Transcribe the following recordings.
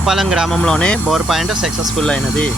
ఎరుపాలెం గ్రామంలోనే bore point successful అయినది.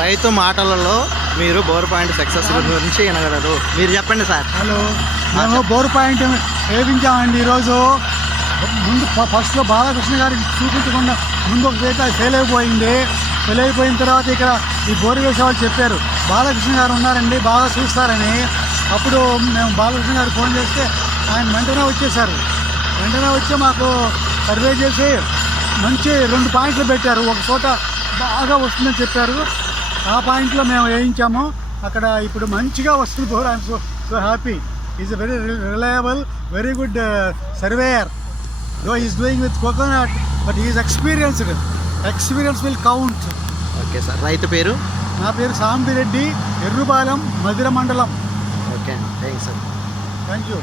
రైతు మాటలలో మీరు బోర్ పాయింట్ సక్సెస్ గురించి వినగలరు. మీరు చెప్పండి సార్. హలో, మేము బోర్ పాయింట్ వేయించామండి ఈరోజు. ముందు ఫస్ట్లో బాలకృష్ణ గారికి చూపించకుండా ముందు ఒక చేత ఫెయిల్ అయిపోయింది. ఫెయిల్ అయిపోయిన తర్వాత ఇక్కడ ఈ బోర్ వేసే వాళ్ళు చెప్పారు బాలకృష్ణ గారు ఉన్నారండి, బాగా చూస్తారని. అప్పుడు మేము బాలకృష్ణ గారు ఫోన్ చేస్తే ఆయన వెంటనే వచ్చేసారు. వెంటనే వచ్చి మాకు సర్వే చేసి మంచి 2 పాయింట్లు పెట్టారు. ఒక చోట బాగా వస్తుందని చెప్పారు. ఆ పాయింట్లో మేము వేయించాము. అక్కడ ఇప్పుడు మంచిగా వస్తుంది bore. I'm so happy. Is a very reliable, very good surveyor. Though is doing with coconut, but is experienced. Experience will count. Okay sir. రైతు పేరు? నా పేరు సాంబిరెడ్డి, ఎర్రుపాలెం, మధిర మండలం. Okay, thanks sir. Thank you.